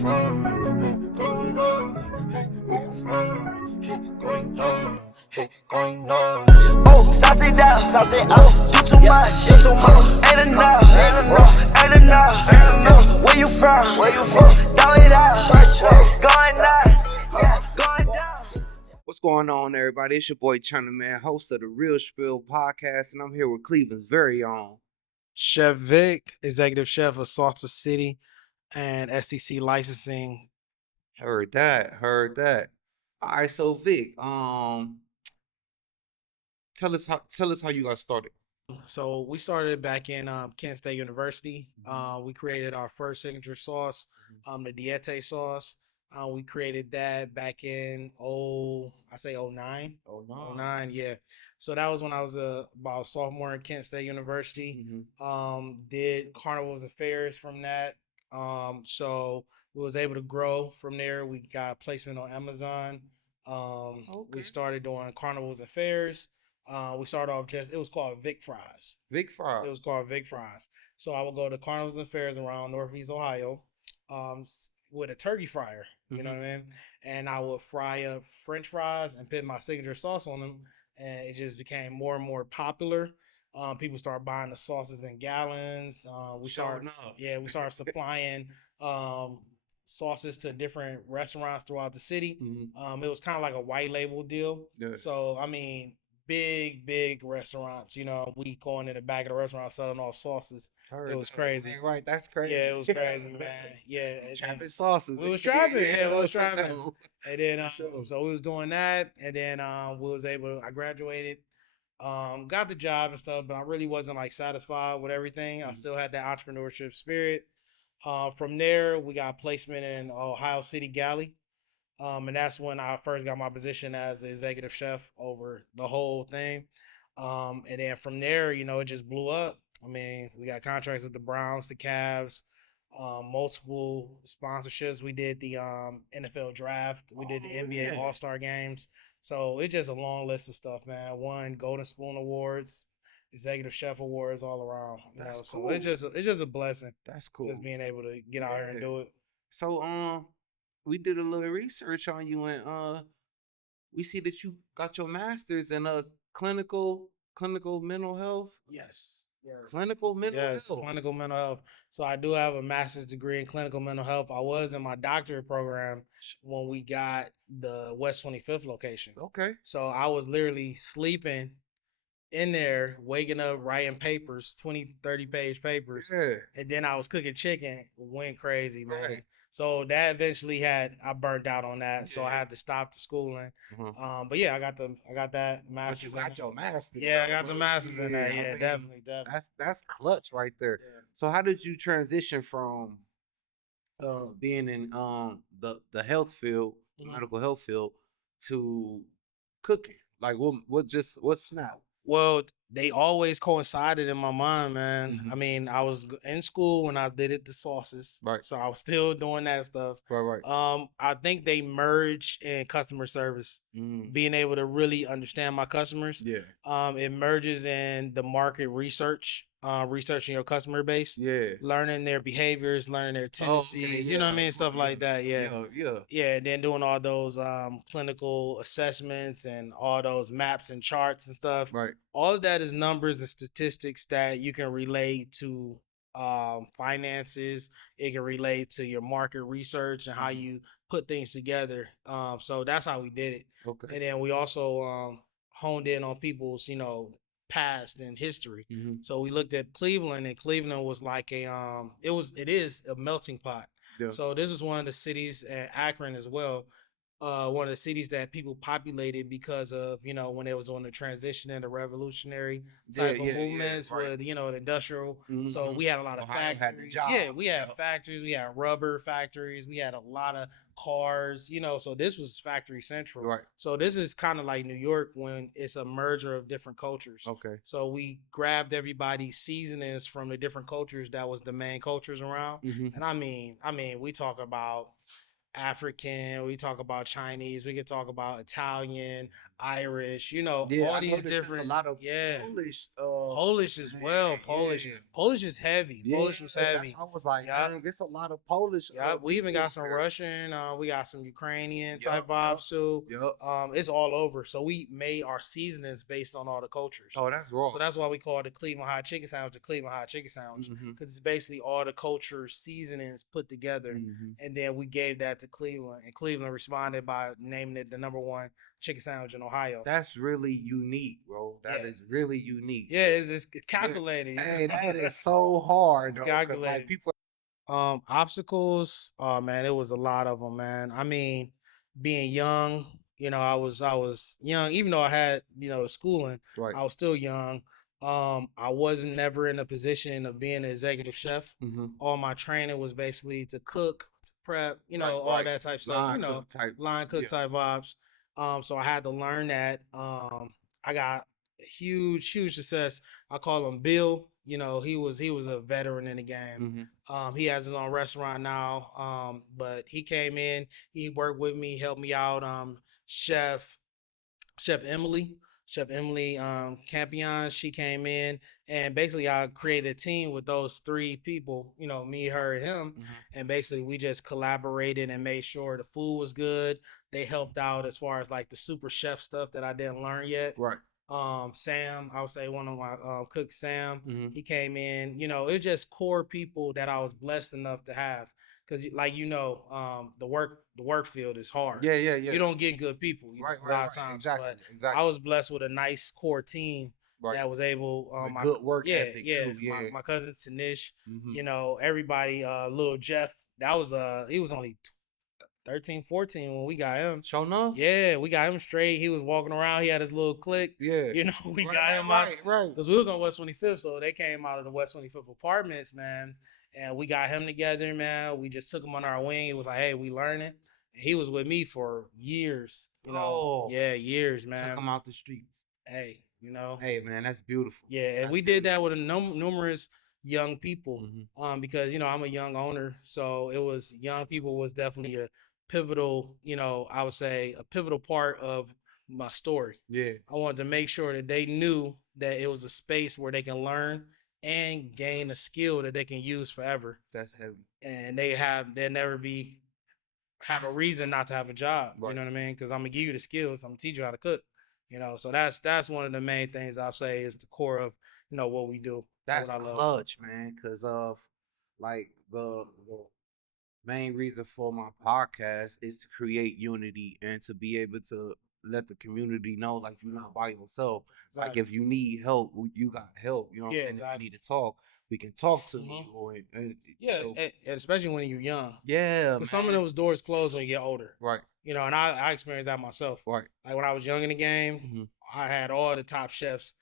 from? Going up, hey, where you from? Hey, going up, hey, going up. Oh, sauce it down, you too much, ain't enough, ain't enough. Where you from? Throw it out, going nuts, yeah, going down. What's going on, everybody? It's your boy China Man, host of the Real Spill podcast, and I'm here with Cleveland's very own Chef Vic, executive chef of Salsa City and SEC licensing. Heard that. All right, so Vic, tell us how you got started. So we started back in Kent State University. We created our first signature sauce, the Diete sauce. We created that back in '09. Oh no. '09, yeah. So that was when I was about a sophomore at Kent State University. Did carnivals and fairs from that. So we was able to grow from there. We got placement on Amazon. We started doing carnivals and fairs. We started off it was called Vic Fries. Vic Fries. It was called Vic Fries. So I would go to carnivals and fairs around Northeast Ohio with a turkey fryer, you know what I mean? And I would fry up French fries and put my signature sauce on them. And it just became more and more popular. People started buying the sauces in gallons. We started supplying sauces to different restaurants throughout the city. It was kind of like a white label deal. Yeah. So, I mean, big restaurants, we going in the back of the restaurant selling off sauces. It was crazy. Man, right, that's crazy. Yeah, it was crazy, man. Yeah. Trapping sauces. We was trapping. Yeah, we was for trapping. sure. And then, so we was doing that. And then I graduated, got the job and stuff, but I really wasn't like satisfied with everything. I still had that entrepreneurship spirit. From there, we got placement in Ohio City Galley. And that's when I first got my position as the executive chef over the whole thing. And then from there, it just blew up. I mean, we got contracts with the Browns, the Cavs, multiple sponsorships. We did the NFL draft. We did the NBA All-Star games. So it's just a long list of stuff, man. Won Golden Spoon Awards, executive chef awards all around. That's So cool. it's just a blessing. That's cool. Just being able to get out here and do it. So we did a little research on you, and we see that you got your master's in clinical mental health. Yes. Clinical mental Yes, health. clinical mental health. So I do have a master's degree in clinical mental health. I was in my doctorate program when we got the West 25th location. Okay. So I was literally sleeping in there, waking up, writing papers, 20, 30-page papers. Yeah. And then I was cooking chicken, went crazy, man. Right. So that eventually I burnt out on that. So I had to stop the schooling. But yeah, I got that But master's. you got your master's. Yeah, I got the master's in that. I Yeah, mean, definitely. That's clutch right there. Yeah. So how did you transition from being in the health field, the medical health field, to cooking? Like what's now? Well, they always coincided in my mind, man. I mean, I was in school when I did the sauces. Right. So I was still doing that stuff. Right. I think they merge in customer service, being able to really understand my customers. Yeah. It merges in the market research, researching your customer base, Yeah. learning their behaviors, learning their tendencies, you know what I mean? Stuff like that. Yeah. Yeah, and then doing all those clinical assessments and all those maps and charts and stuff. Right. All of that is numbers and statistics that you can relate to finances. It can relate to your market research and how you put things together. So that's how we did it. Okay. And then we also honed in on people's, past and history. So we looked at Cleveland, and Cleveland was like it is a melting pot. Yeah. So this is one of the cities, and Akron as well, one of the cities that people populated because of, when they was on the transition and the revolutionary type of movements with, the industrial. So we had a lot of Ohio factories. had the jobs, Yeah, we had factories. We had rubber factories. We had a lot of cars, so this was factory central. Right. So this is kind of like New York when it's a merger of different cultures. Okay. So we grabbed everybody's seasonings from the different cultures that was the main cultures around. And I mean, we talk about African, we talk about Chinese, we could talk about Italian, Irish, Yeah, all I these noticed there's a different, lot of yeah. Polish. Polish as Man, well. Polish. yeah, Polish is heavy. yeah. Polish was That's heavy. I was like, Yeah. dang, it's a lot of Polish. Yeah, we even People got some here. Russian. We got some Ukrainian type Yup, yup, vibes too. yup. It's all over. So we made our seasonings based on all the cultures. Oh, that's raw. So that's why we call it the Cleveland hot chicken sandwich the Cleveland hot chicken sandwich, Mhm. because it's basically all the culture seasonings put together. Mhm. And then we gave that to Cleveland, and Cleveland responded by naming it the #1 chicken sandwich in Ohio. That's really unique, bro. That Yeah. is really unique. Yeah, it's calculated. Hey, that is so hard, It's though. 'Cause, like, calculated. people. Obstacles. Oh man, it was a lot of them, man. I mean, being young, I was young, even though I had, schooling, Right. I was still young. I wasn't never in a position of being an executive chef. Mhm. All my training was basically to cook, to prep, Right, all right. that type stuff, Line cook type. line cook Yeah. type vibes. So I had to learn that. I got huge success. I call him Bill. He was a veteran in the game. He has his own restaurant now. But he came in, he worked with me, helped me out. Chef Chef Emily, Chef Emily Campion, she came in, and basically I created a team with those three people, me, her, and him. Mhm. And basically we just collaborated and made sure the food was good. They helped out as far as like the super chef stuff that I didn't learn yet. Right. Sam, I would say one of my cooks, Sam, Mhm. he came in. It's just core people that I was blessed enough to have. Because, the work field is hard. Yeah, yeah, yeah. You don't get good people Right, a right, lot right. of times. Exactly, But exactly. I was blessed with a nice core team Right. that was able. With good work yeah, ethic, yeah. too, yeah. My cousin Tanish, Mhm. everybody. Little Jeff, that was he was only 13, 14 when we got him. Show enough? Yeah, we got him straight. He was walking around. He had his little clique. Yeah. We Right, got him right, out right. because we was on West 25th, so they came out of the West 25th apartments, man. And we got him together, man. We just took him under our wing. It was like, hey, we learning. And he was with me for years. Oh. Yeah, years, man. Took them out the streets. Hey, Hey, man, that's beautiful. yeah, and That's we did that with a numerous young people. Mhm. Because I'm a young owner, so it was young people was definitely a pivotal, I would say a pivotal part of my story. Yeah. I wanted to make sure that they knew that it was a space where they can learn and gain a skill that they can use forever, That's heavy. and they'll never have a reason not to have a job. Right. You know what I mean? Because I'm gonna give you the skills. I'm gonna teach you how to cook. So that's one of the main things I'll say is the core of what we do. That's what I love. clutch, man. Because of like the main reason for my podcast is to create unity and to be able to let the community know, like, you're not by yourself. Like, Exactly. if you need help, you got help. You know what Yeah, I'm saying? exactly. If you need to talk, we can talk to Mhm. you. Yeah, So, and especially when you're young. yeah, Because some of man. those doors close when you get older. Right, And I experienced that myself. right. Like when I was young in the game, Mhm. I had all the top chefs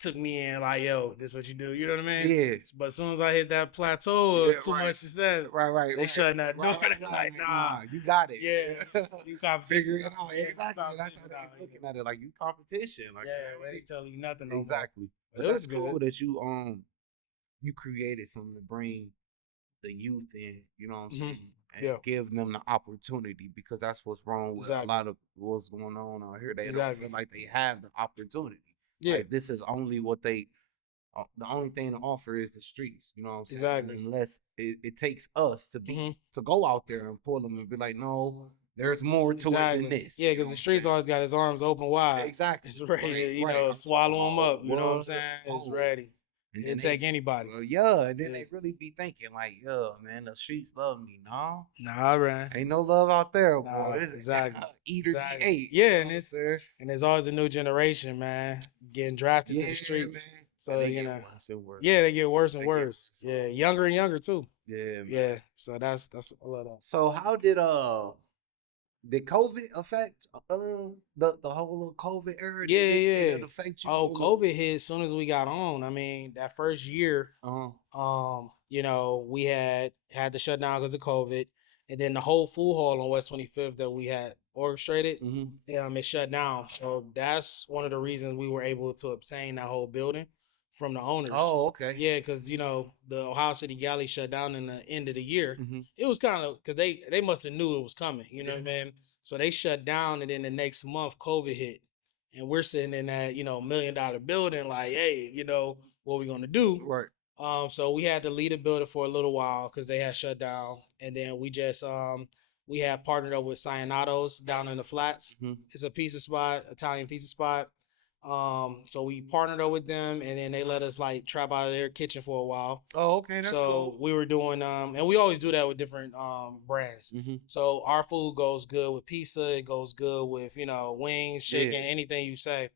took me in like, yo, this what you do. You know what I mean? Yeah. But as soon as I hit that plateau of Yeah, too right. much success, Right. they shutting that door. Right, They're like, nah. you got it. Yeah. You competition. Figure it out. Yeah, you Exactly. That's competition how now, they looking at it. Like, you competition. Like, Yeah, they ain't telling you nothing no more. exactly. But But it that's was cool good. that you created something to bring the youth in, you know what I'm Mhm. saying? And Yeah. give them the opportunity, because that's what's wrong with Exactly. a lot of what's going on out here. They don't Exactly. feel like they have the opportunity. Yeah. Like, this is only what the only thing to offer is the streets, you know what I'm saying? Exactly. Unless it takes us to Mhm. to go out there and pull them and be like, no, there's more to it than this. Yeah, you because know the what I'm streets saying? always got his arms open wide. Exactly. It's ready to, Right. I'm swallow talking them up. about You know what I'm what? saying? It's Oh. ready. And It then didn't take anybody. yeah, and then Yeah. they really be thinking like, yeah, man, the streets love me. No, Nah, man. ain't no love out there, Nah, boy. It's exactly. eat or Exactly. be ate. Yeah, you and know it's what I'm saying? and there's always a new generation, man, getting drafted to Yeah, the streets. man. So And they you get know, worse and worse. yeah, they get worse and They get worse. worse and Yeah, worse. younger and younger too. Yeah, man. Yeah, so that's I love that. So how did COVID affect the whole little COVID era? Yeah, Did yeah. it affect you? Oh, COVID hit as soon as we got on. I mean, that first year, we had to shut down because of COVID, and then the whole food hall on West 25th that we had orchestrated, Mm-hmm. it shut down. So that's one of the reasons we were able to obtain that whole building from the owners. Oh, okay. Yeah, because you know the Ohio City Galley shut down in the end of the year. Mhm. It was kind of because they must have knew it was coming. You know what I mean? So they shut down, and then the next month COVID hit, and we're sitting in that $1 million building, like, hey, what we gonna do? Right. So we had to leave the building for a little while because they had shut down, and then we just we had partnered up with Cyanato's down in the flats. Mhm. It's a pizza spot, Italian pizza spot. So we partnered up with them, and then they let us like trap out of their kitchen for a while. Oh, okay, that's So cool. we were doing and we always do that with different brands. Mhm. So our food goes good with pizza, it goes good with wings, chicken, Yeah. anything you say.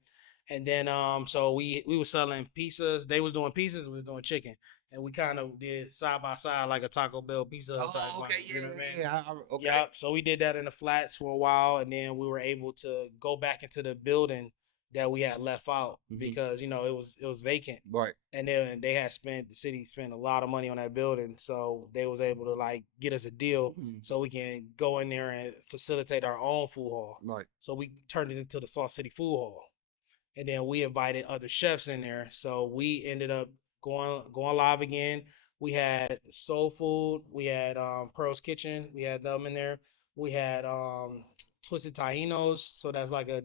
And then so we were selling pizzas. They was doing pizzas, we was doing chicken. And we kind of did side by side like a Taco Bell pizza. type Oh, okay, vibe, you know what I mean? yeah. Okay. Yep. So we did that in the flats for a while, and then we were able to go back into the building that we had left out Mhm. because it was vacant. Right. And then the city spent a lot of money on that building, so they was able to like get us a deal Mhm. so we can go in there and facilitate our own food hall. Right. So we turned it into the Salt City Food Hall, and then we invited other chefs in there. So we ended up going live again. We had Soul Food, we had Pearl's Kitchen, we had them in there. We had Twisted Tajinos, so that's like a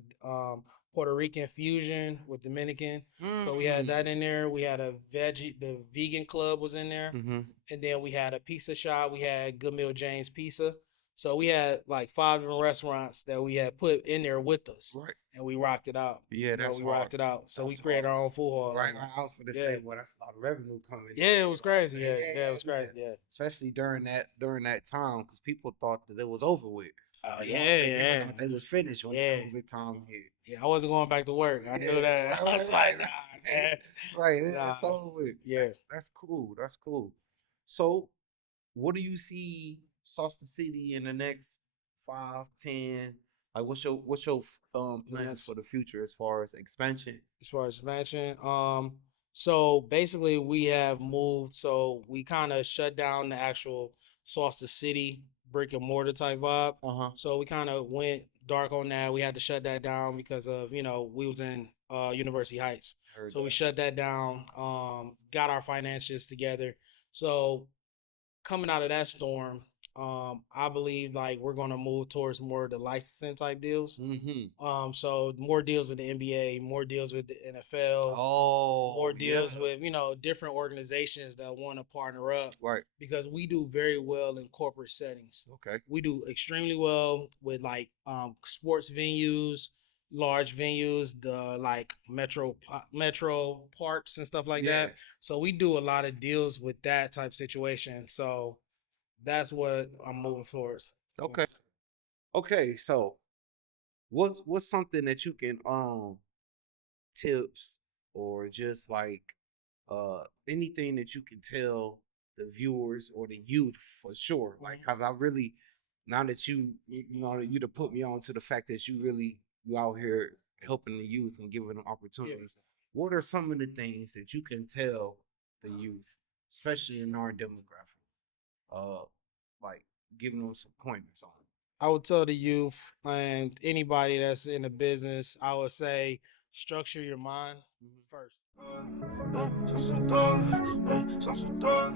Puerto Rican fusion with Dominican. So we had that in there. We had the vegan club was in there. Mm-hmm. And then we had a pizza shop. We had Good Meal James Pizza. So we had like 5 different restaurants that we had put in there with us. Right. And we rocked it out. Yeah, that's we hard. rocked it out. So That's we created hard. our own food hall. Right. I was going to say, well, that's a lot of revenue coming in. Yeah, it was You know what I'm crazy. saying? Yeah, it was crazy. Yeah. Especially during that time, because people thought that it was over with. Oh, You know what I'm saying? They yeah. thought It was finished when Yeah. the COVID time hit. Yeah, I wasn't going back to work. I knew that. I was like, nah, man. Right. Nah. It's over with. Yeah. That's cool. That's cool. So, what do you see Sauce City in the next 5, 10? Like, what's your plans Plans. for the future as far as expansion? As far as expansion. So basically we have moved, so we kind of shut down the actual Sauce City brick and mortar type vibe. So we kind of went dark on that. We had to shut that down because of, we was in University Heights. So we shut that down, got our finances together. So coming out of that storm, I believe like we're gonna move towards more of the licensing type deals. Mm-hmm. So more deals with the NBA, more deals with the NFL, Oh, more deals with different organizations that want to partner up. Right. Because we do very well in corporate settings. Okay. We do extremely well with like sports venues, large venues, the like metro parks and stuff like that. So we do a lot of deals with that type situation. So that's what I'm moving towards. Okay. Okay. So, what's something that you can tips or just like anything that you can tell the viewers or the youth for sure, like because I really, now that you to put me on to the fact that you out here helping the youth and giving them opportunities. What are some of the things that you can tell the youth, especially in our demographic, like giving them some pointers on it? I would tell the youth and anybody that's in the business, I would say structure your mind first. Sauce, sauce, sauce, sauce, sauce,